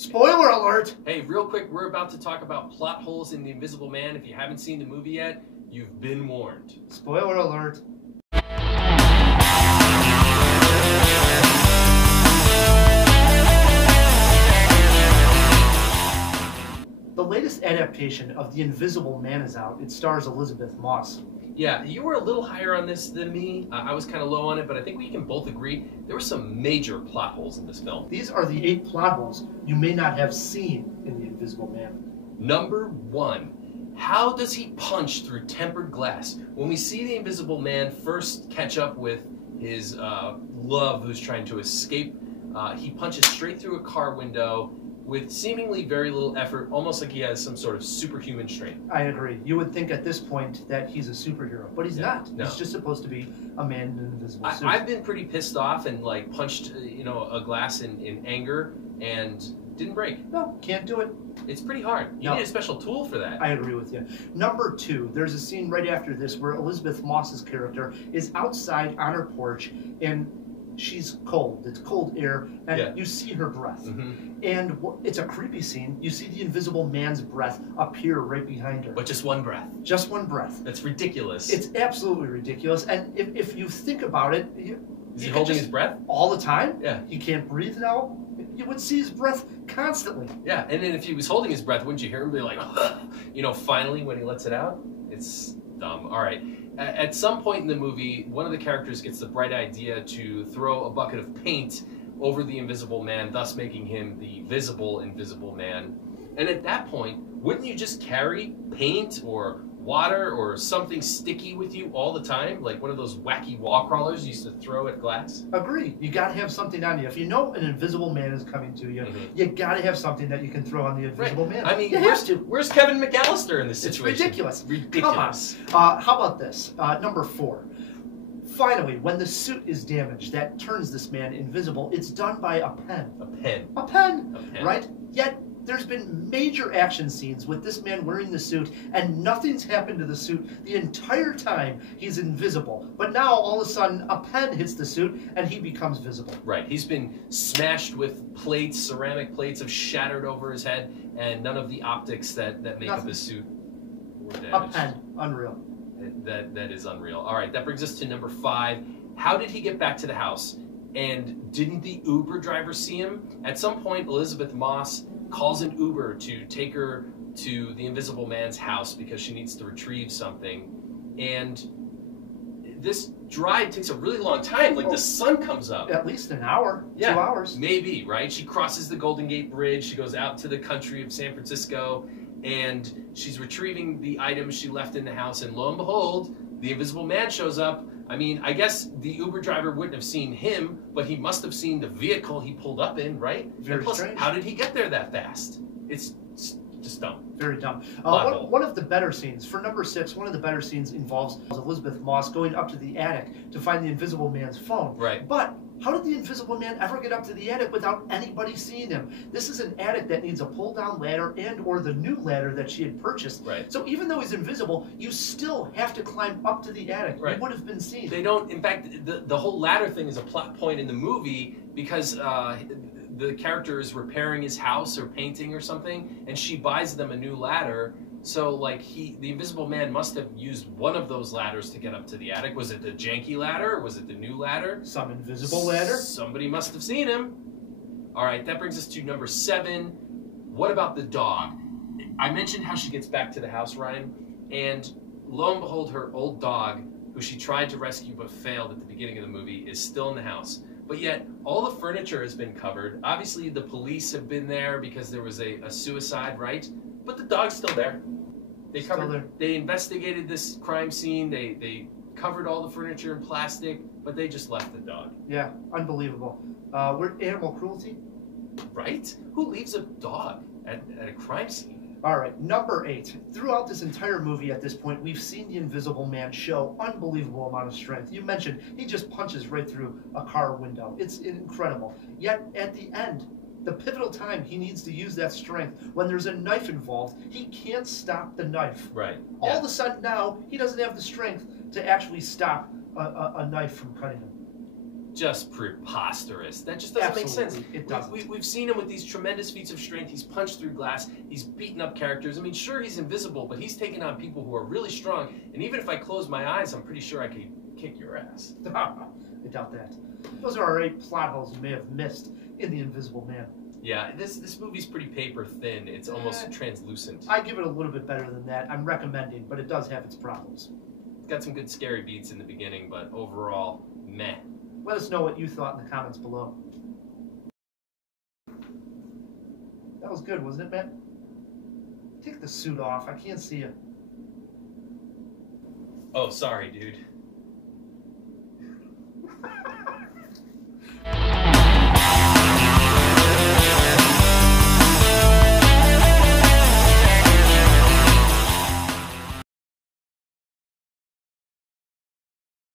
Spoiler alert! Hey, real quick, we're about to talk about plot holes in The Invisible Man. If you haven't seen the movie yet, you've been warned. Spoiler alert. The latest adaptation of The Invisible Man is out. It stars Elizabeth Moss. Yeah, you were a little higher on this than me. I was kind of low on it, but I think we can both agree there were some major plot holes in this film. These are the 8 plot holes you may not have seen in The Invisible Man. Number 1, how does he punch through tempered glass? When we see the Invisible Man first catch up with his love who's trying to escape, he punches straight through a car window with seemingly very little effort, almost like he has some sort of superhuman strength. I agree. You would think at this point that he's a superhero, but he's not. No. He's just supposed to be a man in an invisible suit. I've been pretty pissed off and like punched, a glass in anger and didn't break. No, can't do it. It's pretty hard. You need a special tool for that. I agree with you. Number 2, there's a scene right after this where Elizabeth Moss's character is outside on her porch and she's cold. It's cold air, and you see her breath. And it's a creepy scene. You see the Invisible Man's breath appear right behind her. But just one breath. Just one breath. That's ridiculous. It's absolutely ridiculous. And if you think about it, is he holding his breath all the time? Yeah. He can't breathe now. You would see his breath constantly. Yeah, and then if he was holding his breath, wouldn't you hear him be like, finally when he lets it out? It's dumb. All right. At some point in the movie, one of the characters gets the bright idea to throw a bucket of paint over the Invisible Man, thus making him the visible Invisible Man. And at that point, wouldn't you just carry paint or water or something sticky with you all the time? Like one of those wacky wall crawlers you used to throw at glass? Agree. You got to have something on you. If you know an Invisible Man is coming to you, you got to have something that you can throw on the Invisible Man. I mean, you where's Kevin McAllister in this situation? It's ridiculous. Ridiculous. Come on. How about this? Number 4. Finally, when the suit is damaged that turns this man invisible, it's done by a pen. A pen. A pen. A pen. Right? Yet, there's been major action scenes with this man wearing the suit, and nothing's happened to the suit the entire time he's invisible. But now, all of a sudden, a pen hits the suit, and he becomes visible. Right. He's been smashed with plates, ceramic plates have shattered over his head, and none of the optics that make up his suit were damaged. A pen. Unreal. That is unreal. All right, that brings us to number 5. How did he get back to the house? And didn't the Uber driver see him? At some point, Elizabeth Moss calls an Uber to take her to the Invisible Man's house because she needs to retrieve something. And this drive takes a really long time. Like the sun comes up. At least an hour, 2 hours. Maybe, right? She crosses the Golden Gate Bridge. She goes out to the country of San Francisco. And she's retrieving the items she left in the house. And lo and behold, the Invisible Man shows up. I mean, I guess the Uber driver wouldn't have seen him, but he must have seen the vehicle he pulled up in, right? Very plus, strange. How did he get there that fast? It's just dumb. Very dumb. One of the better scenes, for number 6, one of the better scenes involves Elizabeth Moss going up to the attic to find the Invisible Man's phone. Right. But how did the Invisible Man ever get up to the attic without anybody seeing him? This is an attic that needs a pull-down ladder and or the new ladder that she had purchased. Right. So even though he's invisible, you still have to climb up to the attic. Right. He would have been seen. They don't, in fact, the whole ladder thing is a plot point in the movie because the character is repairing his house or painting or something, and she buys them a new ladder. So, like, the Invisible Man must have used one of those ladders to get up to the attic. Was it the janky ladder? Or was it the new ladder? Some invisible ladder? Somebody must have seen him. All right, that brings us to number 7. What about the dog? I mentioned how she gets back to the house, Ryan, and lo and behold, her old dog, who she tried to rescue but failed at the beginning of the movie, is still in the house. But yet, all the furniture has been covered. Obviously, the police have been there because there was a suicide, right? But the dog's still there. They investigated this crime scene. They covered all the furniture in plastic, but they just left the dog. Yeah, unbelievable. We're animal cruelty? Right? Who leaves a dog at a crime scene? All right, number 8. Throughout this entire movie at this point, we've seen the Invisible Man show unbelievable amount of strength. You mentioned he just punches right through a car window. It's incredible. Yet at the end, the pivotal time he needs to use that strength, when there's a knife involved, he can't stop the knife. Right. All of a sudden now, he doesn't have the strength to actually stop a knife from cutting him. just preposterous. That just doesn't make sense. Absolutely, it doesn't. We've seen him with these tremendous feats of strength. He's punched through glass. He's beaten up characters. I mean, sure, he's invisible, but he's taken on people who are really strong. And even if I close my eyes, I'm pretty sure I could kick your ass. I doubt that. Those are alright plot holes you may have missed in The Invisible Man. Yeah, this movie's pretty paper thin. It's almost translucent. I give it a little bit better than that. I'm recommending, but it does have its problems. It's got some good scary beats in the beginning, but overall, meh. Let us know what you thought in the comments below. That was good, wasn't it, Matt? Take the suit off. I can't see you. Oh, sorry, dude.